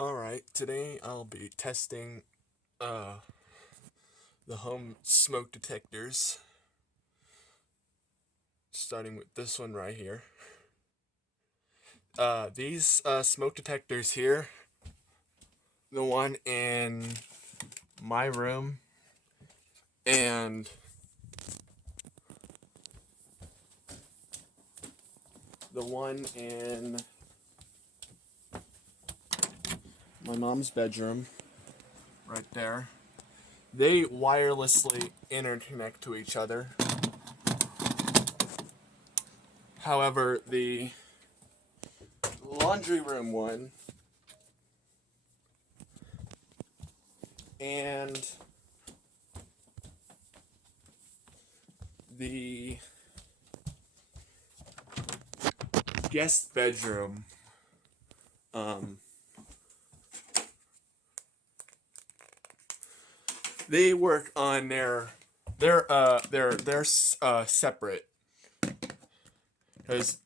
Alright, today I'll be testing uh, the home smoke detectors, starting with this one right here. These smoke detectors here, the one in my room and the one in my mom's bedroom, right there, they wirelessly interconnect to each other. However, the laundry room one and the guest bedroom they work on they're separate, because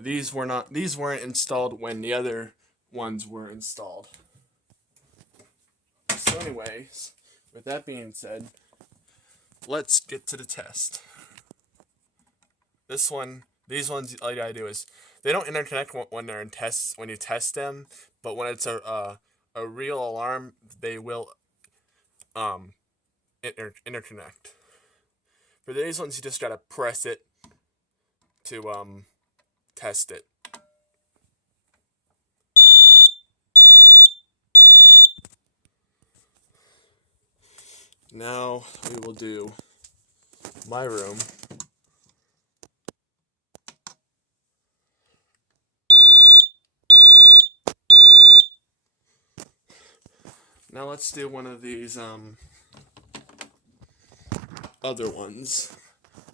these weren't installed when the other ones were installed. So anyways, with that being said, let's get to the test. These ones, all you gotta do is they don't interconnect when they're in tests when you test them, but when it's a real alarm, they will interconnect. For these ones, you just gotta press it to test it. Now we will do my room. Now let's do one of these other ones.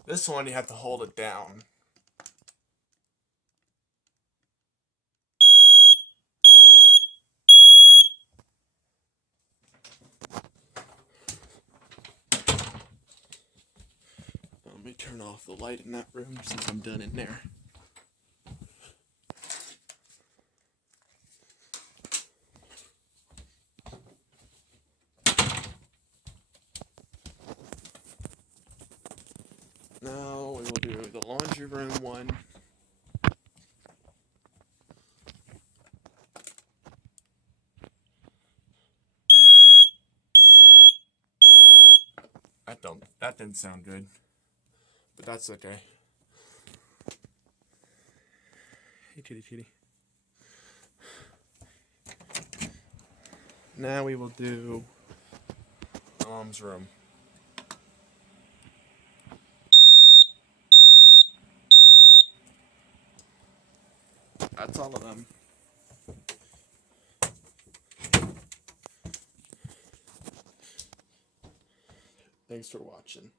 This one you have to hold it down. Let me turn off the light in that room since I'm done in there. Now we will do the laundry room one. That didn't sound good, but that's okay. Hey, kitty. Now we will do Mom's room. That's all of them. Thanks for watching.